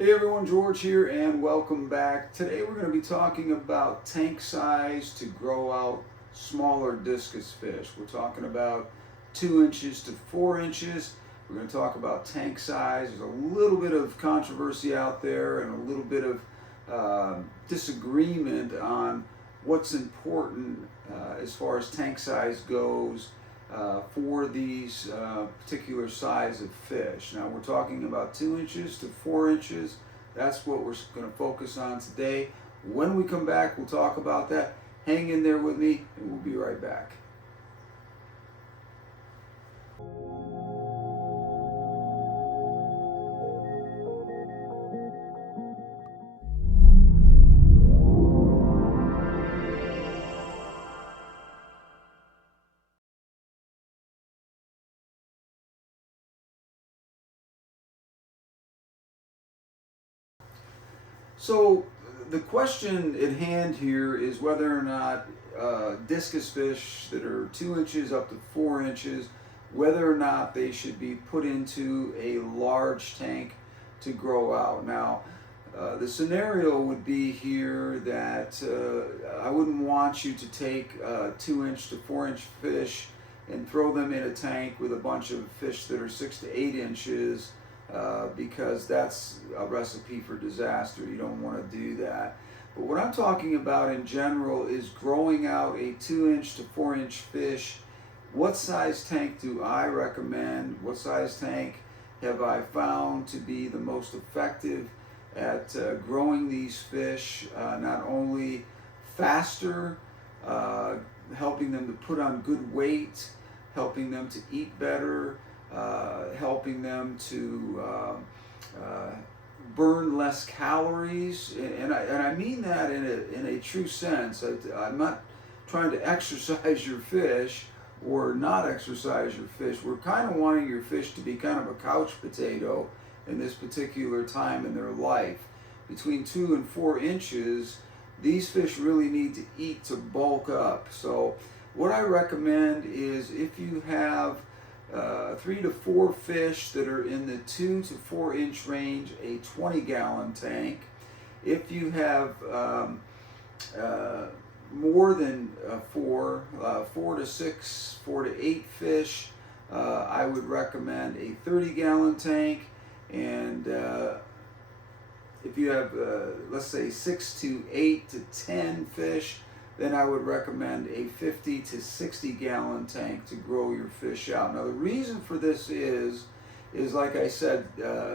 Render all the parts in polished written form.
Hey everyone, George here and welcome back. Today we're going to be talking about tank size to grow out smaller discus fish. We're talking about 2 inches to 4 inches. We're going to talk about tank size. There's a little bit of controversy out there and a little bit of disagreement on what's important as far as tank size goes for these particular size of fish. Now we're talking about 2 inches to 4 inches. That's what we're going to focus on today. When we come back, we'll talk about that. Hang in there with me and we'll be right back. So the question at hand here is whether or not discus fish that are 2 inches up to 4 inches, whether or not they should be put into a large tank to grow out. Now, the scenario would be here that I wouldn't want you to take 2 inch to 4 inch fish and throw them in a tank with a bunch of fish that are 6 to 8 inches because that's a recipe for disaster. You don't want to do that. But what I'm talking about in general is growing out a 2 inch to 4 inch fish. What size tank do I recommend? What size tank have I found to be the most effective at growing these fish, not only faster, helping them to put on good weight, helping them to eat better, helping them to burn less calories, and I mean that in a true sense. I'm not trying to exercise your fish or not exercise your fish. We're kind of wanting your fish to be kind of a couch potato in this particular time in their life. Between 2 and 4 inches, these fish really need to eat to bulk up. So what I recommend is if you have 3 to 4 fish that are in the 2 to 4 inch range, a 20-gallon tank. If you have more than 4 to 6, 4 to 8 fish, I would recommend a 30-gallon tank. And if you have, let's say, 6 to 8 to 10 fish, then I would recommend a 50 to 60-gallon tank to grow your fish out. Now the reason for this is like I said,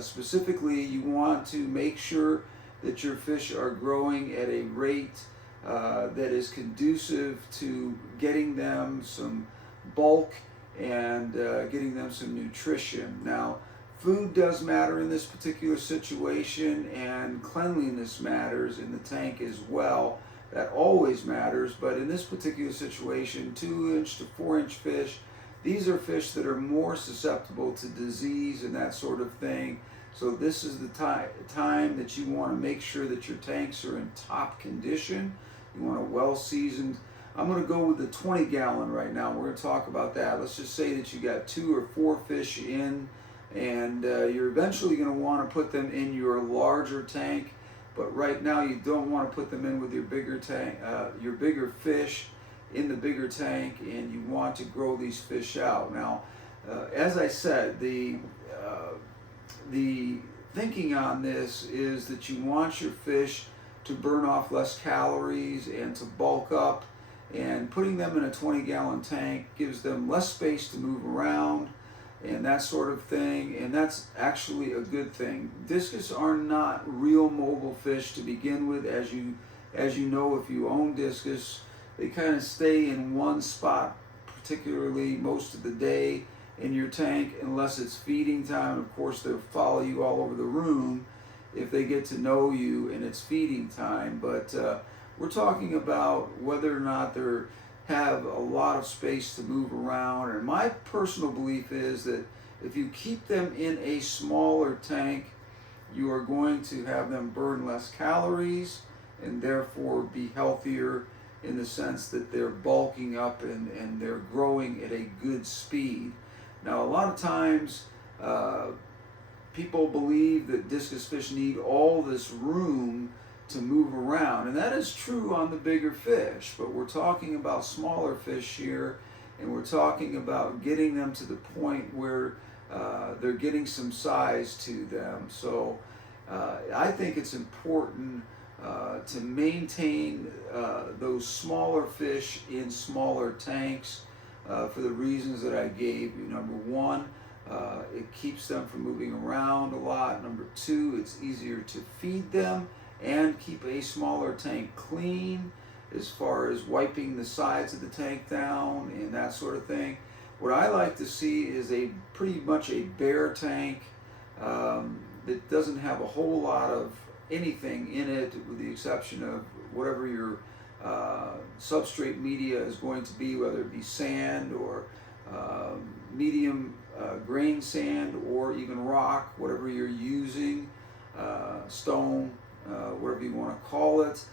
specifically you want to make sure that your fish are growing at a rate that is conducive to getting them some bulk and getting them some nutrition. Now, food does matter in this particular situation, and cleanliness matters in the tank as well. That always matters, but in this particular situation, 2 inch to 4 inch fish, these are fish that are more susceptible to disease and that sort of thing. So this is the time that you want to make sure that your tanks are in top condition. You want a well-seasoned. I'm going to go with the 20-gallon right now. We're going to talk about that. Let's just say that you got 2 or 4 fish in, and you're eventually going to want to put them in your larger tank. But right now you don't want to put them in with your bigger tank, your bigger fish in the bigger tank, and you want to grow these fish out. Now, as I said, the thinking on this is that you want your fish to burn off less calories and to bulk up, and putting them in a 20-gallon tank gives them less space to move around and that sort of thing, and that's actually a good thing. Discus are not real mobile fish to begin with. As you know, if you own discus, they kind of stay in one spot, particularly most of the day in your tank, unless it's feeding time. Of course, they'll follow you all over the room if they get to know you and it's feeding time. But we're talking about whether or not they're have a lot of space to move around. And my personal belief is that if you keep them in a smaller tank, you are going to have them burn less calories and therefore be healthier in the sense that they're bulking up and they're growing at a good speed. Now, a lot of times people believe that discus fish need all this room to move around, and that is true on the bigger fish, but we're talking about smaller fish here, and we're talking about getting them to the point where they're getting some size to them. So I think it's important to maintain those smaller fish in smaller tanks for the reasons that I gave you. Number one, it keeps them from moving around a lot. Number two, it's easier to feed them and keep a smaller tank clean as far as wiping the sides of the tank down and that sort of thing. What I like to see is a pretty much a bare tank that doesn't have a whole lot of anything in it, with the exception of whatever your substrate media is going to be, whether it be sand or medium grain sand or even rock, whatever you're using, stone, whatever you want to call it.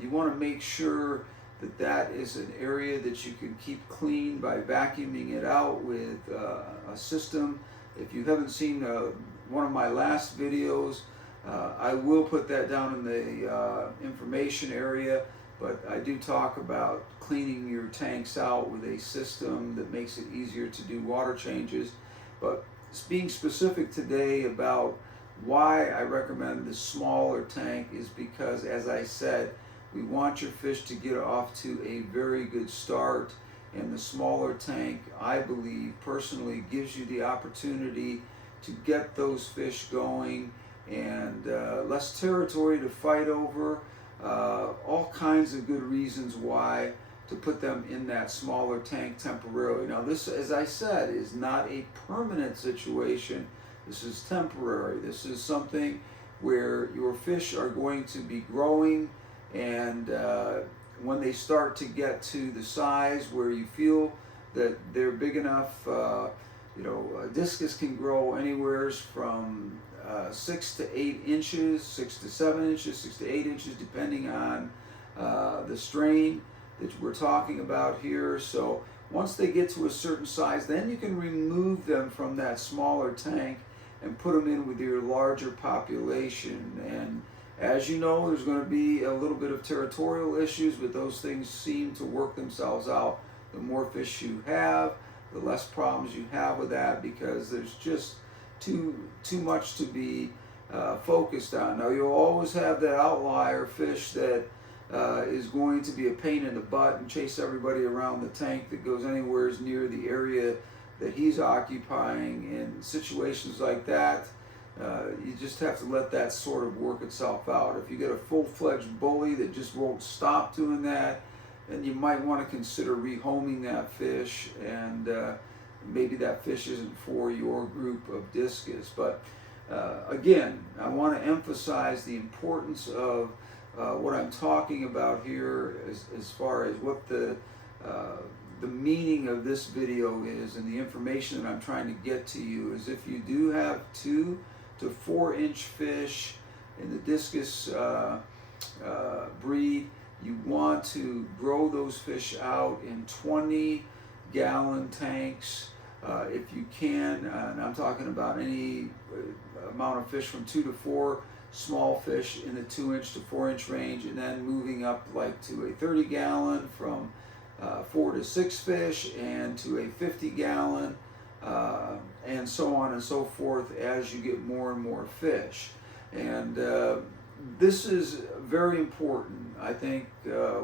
You want to make sure that that is an area that you can keep clean by vacuuming it out with a system. If you haven't seen one of my last videos, I will put that down in the information area, but I do talk about cleaning your tanks out with a system that makes it easier to do water changes. But being specific today about why I recommend the smaller tank is because, as I said, we want your fish to get off to a very good start, and the smaller tank, I believe, personally gives you the opportunity to get those fish going and less territory to fight over, all kinds of good reasons why to put them in that smaller tank temporarily. Now this, as I said, is not a permanent situation. This is temporary. This is something where your fish are going to be growing, and when they start to get to the size where you feel that they're big enough, discus can grow anywhere from 6 to 8 inches, 6 to 7 inches, 6 to 8 inches, depending on the strain that we're talking about here. So once they get to a certain size, then you can remove them from that smaller tank and put them in with your larger population. And as you know, there's going to be a little bit of territorial issues, but those things seem to work themselves out. The more fish you have, the less problems you have with that, because there's just too much to be focused on. Now, you'll always have that outlier fish that is going to be a pain in the butt and chase everybody around the tank that goes anywhere near the area that he's occupying. In situations like that, you just have to let that sort of work itself out. If you get a full-fledged bully that just won't stop doing that, then you might want to consider rehoming that fish, and maybe that fish isn't for your group of discus. But again, I want to emphasize the importance of what I'm talking about here as far as what the meaning of this video is, and the information that I'm trying to get to you is, if you do have 2 to 4 inch fish in the discus breed, you want to grow those fish out in 20-gallon tanks if you can, and I'm talking about any amount of fish from 2 to 4 small fish in the 2 inch to 4 inch range, and then moving up like to a 30-gallon from 4 to 6 fish, and to a 50-gallon, and so on and so forth as you get more and more fish. And this is very important. I think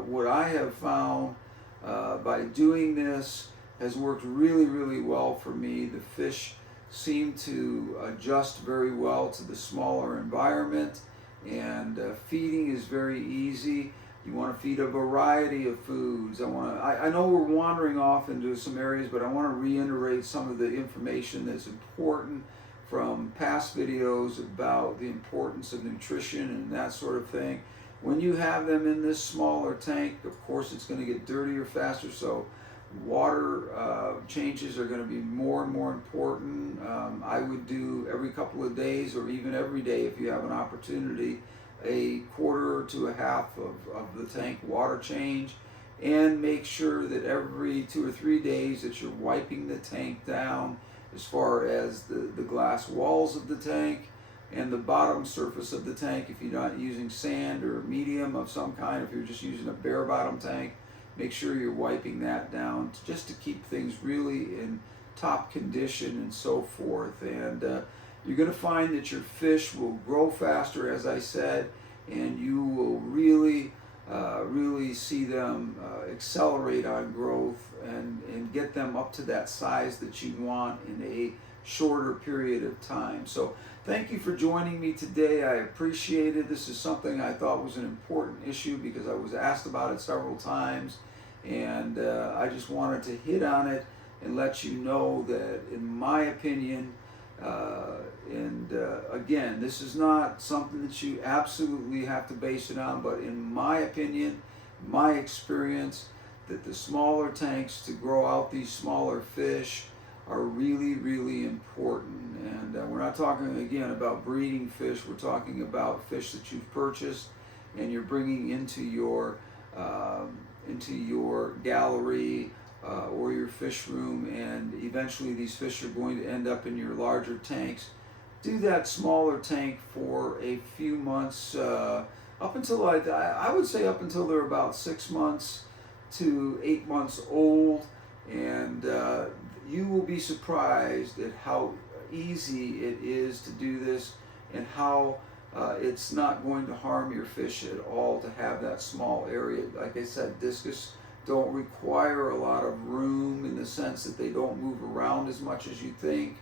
what I have found by doing this has worked really, really well for me. The fish seem to adjust very well to the smaller environment, and feeding is very easy. You want to feed a variety of foods. I know we're wandering off into some areas, but I want to reiterate some of the information that's important from past videos about the importance of nutrition and that sort of thing. When you have them in this smaller tank, of course it's going to get dirtier faster, so water changes are going to be more and more important. I would do every couple of days, or even every day if you have an opportunity, a quarter to a half of the tank water change, and make sure that every 2 or 3 days that you're wiping the tank down as far as the glass walls of the tank and the bottom surface of the tank. If you're not using sand or medium of some kind, if you're just using a bare bottom tank, make sure you're wiping that down just to keep things really in top condition and so forth. And you're going to find that your fish will grow faster, as I said, and you will really see them accelerate on growth and get them up to that size that you want in a shorter period of time. So thank you for joining me today. I appreciate it. This is something I thought was an important issue because I was asked about it several times, and I just wanted to hit on it and let you know that, in my opinion, again, this is not something that you absolutely have to base it on, but in my opinion, my experience, that the smaller tanks to grow out these smaller fish are really, really important. And we're not talking, again, about breeding fish. We're talking about fish that you've purchased and you're bringing into your gallery or your fish room, and eventually these fish are going to end up in your larger tanks. Do that smaller tank for a few months, up until I would say up until they're about 6 months to 8 months old, and you will be surprised at how easy it is to do this and how it's not going to harm your fish at all to have that small area. Like I said, discus don't require a lot of room in the sense that they don't move around as much as you think,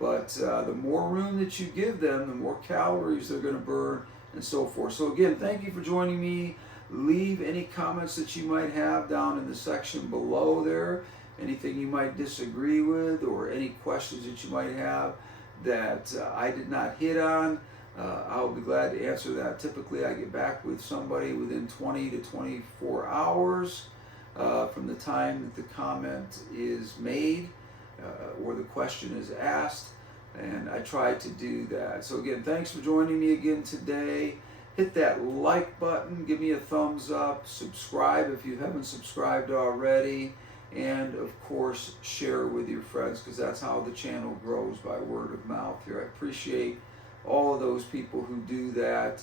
but the more room that you give them, the more calories they're going to burn and so forth. So again, thank you for joining me. Leave any comments that you might have down in the section below there, anything you might disagree with, or any questions that you might have that I did not hit on. I'll be glad to answer that. Typically I get back with somebody within 20 to 24 hours from the time that the comment is made or the question is asked, and I try to do that. So again, thanks for joining me again today. Hit that like button, give me a thumbs up, subscribe if you haven't subscribed already, and of course share with your friends, because that's how the channel grows, by word of mouth here. I appreciate all of those people who do that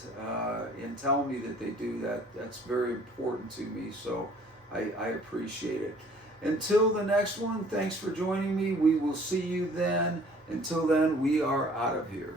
and tell me that they do that. That's very important to me, so I appreciate it. Until the next one, thanks for joining me. We will see you then. Until then, we are out of here.